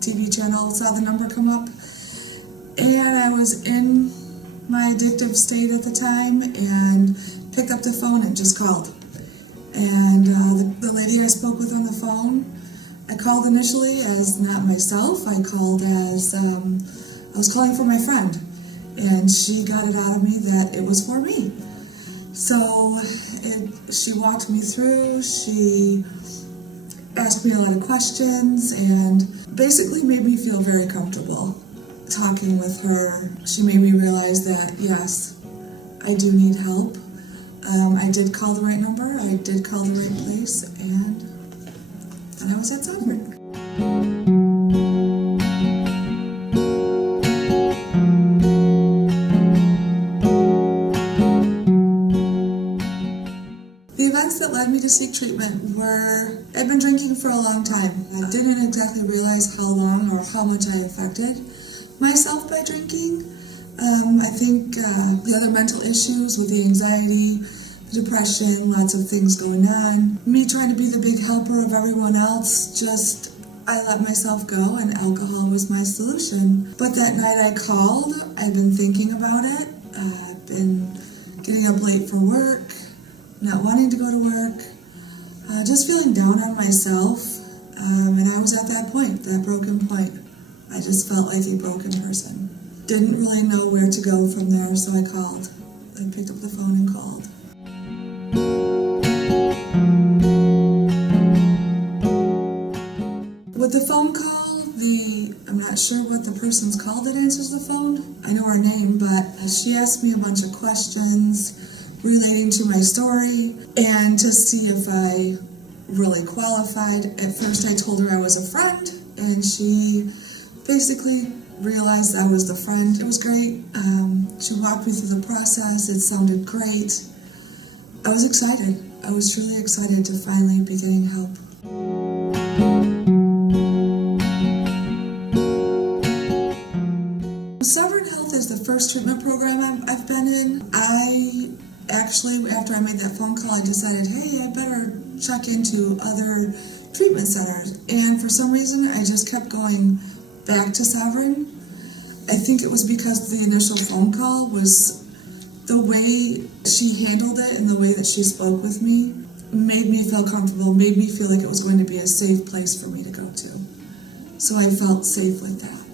TV channel, saw the number come up, and I was in my addictive state at the time and picked up the phone and just called. And the lady I spoke with on the phone, I called initially as not myself. I called as I was calling for my friend, and she got it out of me that it was for me. So she walked me through, she asked me a lot of questions, and basically made me feel very comfortable talking with her. She made me realize that, yes, I do need help. I did call the right number, I did call the right place, and I was at Sovereign. The events that led me to seek treatment were, I'd been drinking for a long time. I didn't exactly realize how long or how much I affected myself by drinking. I think the other mental issues with the anxiety, the depression, lots of things going on. Me trying to be the big helper of everyone else, I let myself go, and alcohol was my solution. But that night I called, I'd been thinking about it. I've been getting up late for work, not wanting to go to work, just feeling down on myself. And I was at that point, that broken point. I just felt like a broken person. Didn't really know where to go from there, so I called. I picked up the phone and called. With the phone call, I'm not sure what the person's called that answers the phone. I know her name, but she asked me a bunch of questions relating to my story and to see if I really qualified. At first I told her I was a friend, and she basically realized I was the friend. It was great. She walked me through the process. It sounded great. I was excited. I was truly excited to finally be getting help. Sovereign Health is the first treatment program I've been in. I actually, after I made that phone call, I decided, hey, I better check into other treatment centers. And for some reason, I just kept going back to Sovereign. I think it was because the initial phone call was the way she handled it and the way that she spoke with me made me feel comfortable, made me feel like it was going to be a safe place for me to go to. So I felt safe with that.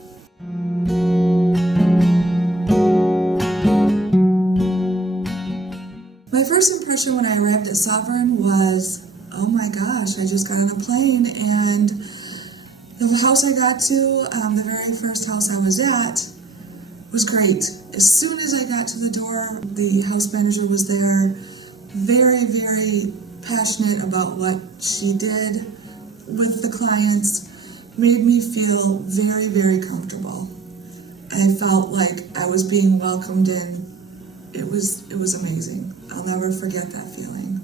My first impression when I arrived at Sovereign was, oh my gosh, I just got on a plane, and the house I got to, the very first house I was at, was great. As soon as I got to the door, the house manager was there, very, very passionate about what she did with the clients, made me feel very, very comfortable. I felt like I was being welcomed in. It was amazing. I'll never forget that feeling.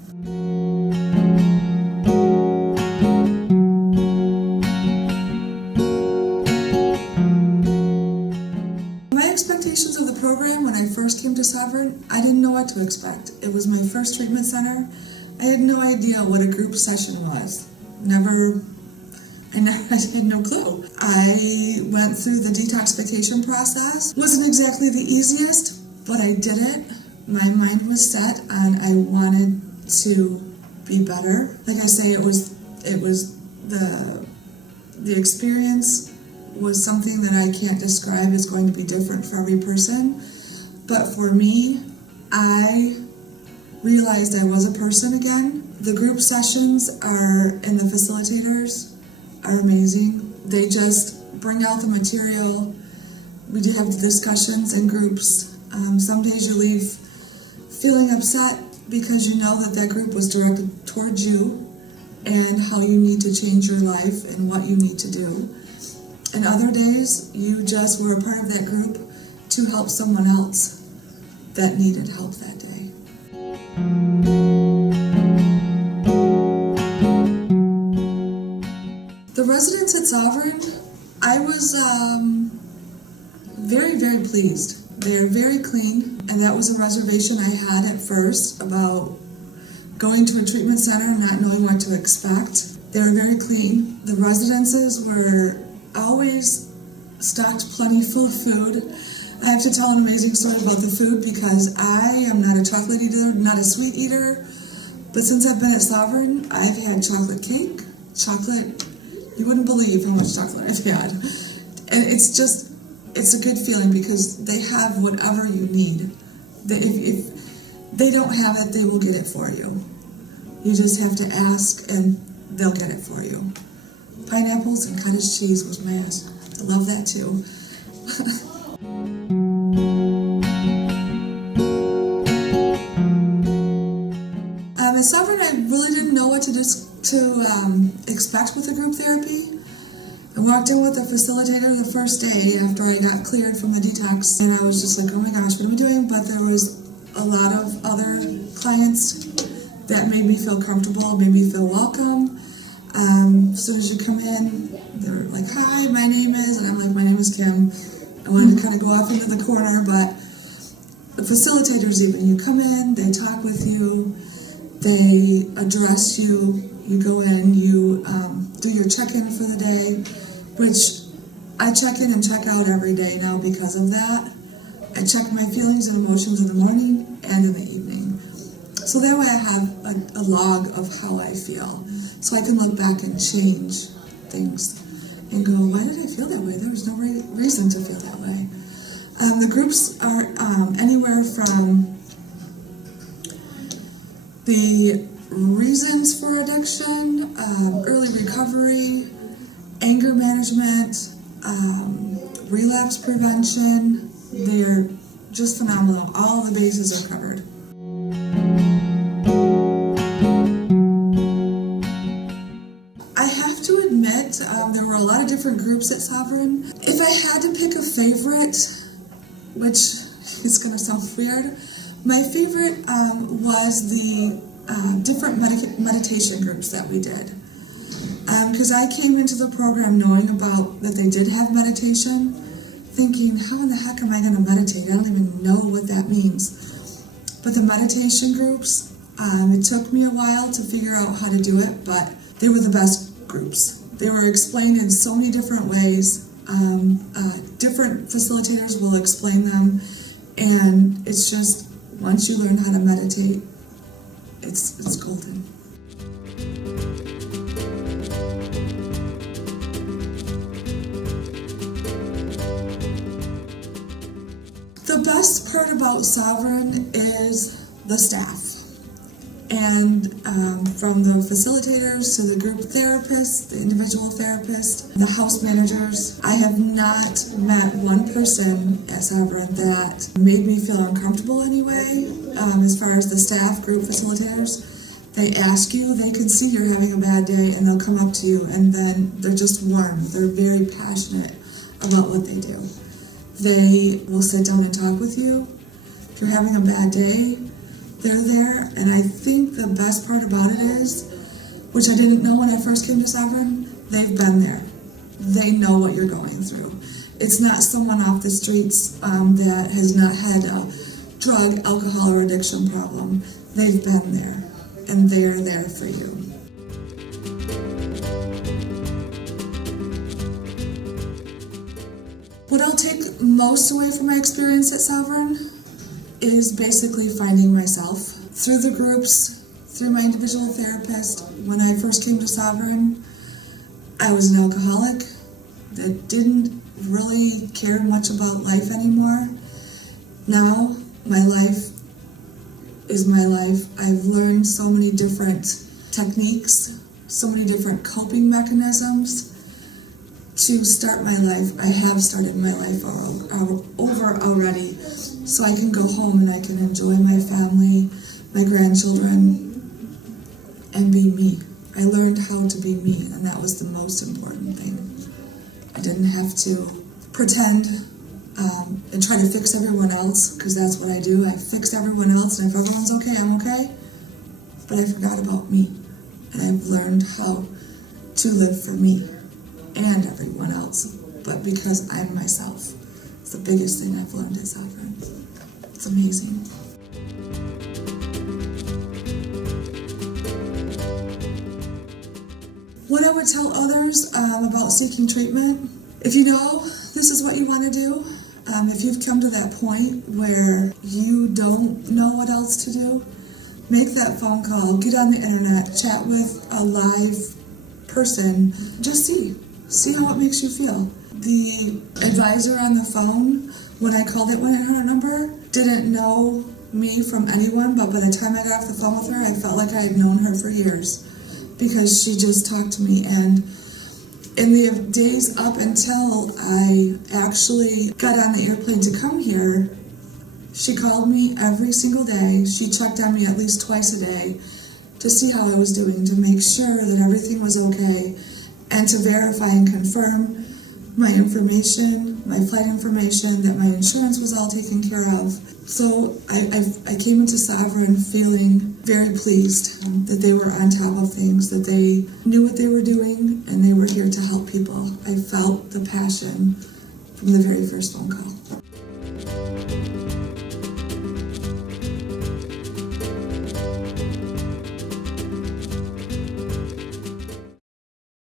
My expectations of the program when I first came to Sovereign, I didn't know what to expect. It was my first treatment center. I had no idea what a group session was. I had no clue. I went through the detoxification process. Wasn't exactly the easiest, but I did it. My mind was set and I wanted to be better. Like I say, it was the experience was something that I can't describe. It's going to be different for every person. But for me, I realized I was a person again. The group sessions and the facilitators are amazing. They just bring out the material. We do have the discussions in groups. Some days you leave feeling upset because you know that group was directed towards you and how you need to change your life and what you need to do. And other days, you just were a part of that group to help someone else that needed help that day. The residents at Sovereign, I was very, very pleased. They're very clean, and that was a reservation I had at first about going to a treatment center and not knowing what to expect. They were very clean. The residences were always stocked plenty full of food. I have to tell an amazing story about the food because I am not a chocolate eater, not a sweet eater. But since I've been at Sovereign, I've had chocolate cake, chocolate, you wouldn't believe how much chocolate I've had. And it's a good feeling because they have whatever you need. If they don't have it, they will get it for you. You just have to ask and they'll get it for you. Pineapples and cottage cheese was mast. I love that too. At Sovereign, I really didn't know what to expect with the group therapy. I walked in with a facilitator the first day after I got cleared from the detox, and I was just like, oh my gosh, what am I doing? But there was a lot of other clients that made me feel comfortable, made me feel welcome. As soon as you come in, they're like, hi, my name is, and I'm like, my name is Kim. I wanted to kind of go off into the corner, but the facilitators even, you come in, they talk with you, they address you, you go in, you do your check-in for the day, which I check in and check out every day now because of that. I check my feelings and emotions in the morning and in the evening. So that way I have a log of how I feel. So I can look back and change things and go, why did I feel that way? There was no reason to feel that way. The groups are anywhere from the reasons for addiction, early recovery, anger management, relapse prevention. They're just phenomenal. All the bases are covered. I have to admit, there were a lot of different groups at Sovereign. If I had to pick a favorite, which is going to sound weird, my favorite was the different meditation groups that we did. Because I came into the program knowing about that they did have meditation, thinking, how in the heck am I going to meditate? I don't even know what that means. But the meditation groups, it took me a while to figure out how to do it, but they were the best groups. They were explained in so many different ways. Different facilitators will explain them, and it's just, once you learn how to meditate, it's golden. The best part about Sovereign is the staff. And from the facilitators to the group therapists, the individual therapists, the house managers, I have not met one person at Sovereign that made me feel uncomfortable anyway. As far as the staff, group facilitators, they ask you, they can see you're having a bad day, and they'll come up to you, and then they're just warm. They're very passionate about what they do. They will sit down and talk with you. If you're having a bad day, they're there, and I think the best part about it is, which I didn't know when I first came to Sovereign, they've been there. They know what you're going through. It's not someone off the streets that has not had a drug, alcohol, or addiction problem. They've been there, and they're there for you. What I'll take most away from my experience at Sovereign is basically finding myself through the groups, through my individual therapist. When I first came to Sovereign, I was an alcoholic that didn't really care much about life anymore. Now, my life is my life. I've learned so many different techniques, so many different coping mechanisms to start my life. I have started my life over already, so I can go home and I can enjoy my family, my grandchildren, and be me. I learned how to be me, and that was the most important thing. I didn't have to pretend and try to fix everyone else, because that's what I do. I fix everyone else, and if everyone's okay, I'm okay. But I forgot about me, and I've learned how to live for me and everyone else, but because I'm myself. It's the biggest thing I've learned at Sovereign. It's amazing. What I would tell others about seeking treatment, if you know this is what you want to do, if you've come to that point where you don't know what else to do, make that phone call, get on the internet, chat with a live person, just see how it makes you feel. The advisor on the phone, when I called it 1-800 number, didn't know me from anyone, but by the time I got off the phone with her, I felt like I had known her for years because she just talked to me. And in the days up until I actually got on the airplane to come here, she called me every single day. She checked on me at least twice a day to see how I was doing, to make sure that everything was okay, and to verify and confirm my information, my flight information, that my insurance was all taken care of. So I came into Sovereign feeling very pleased that they were on top of things, that they knew what they were doing, and they were here to help people. I felt the passion from the very first phone call.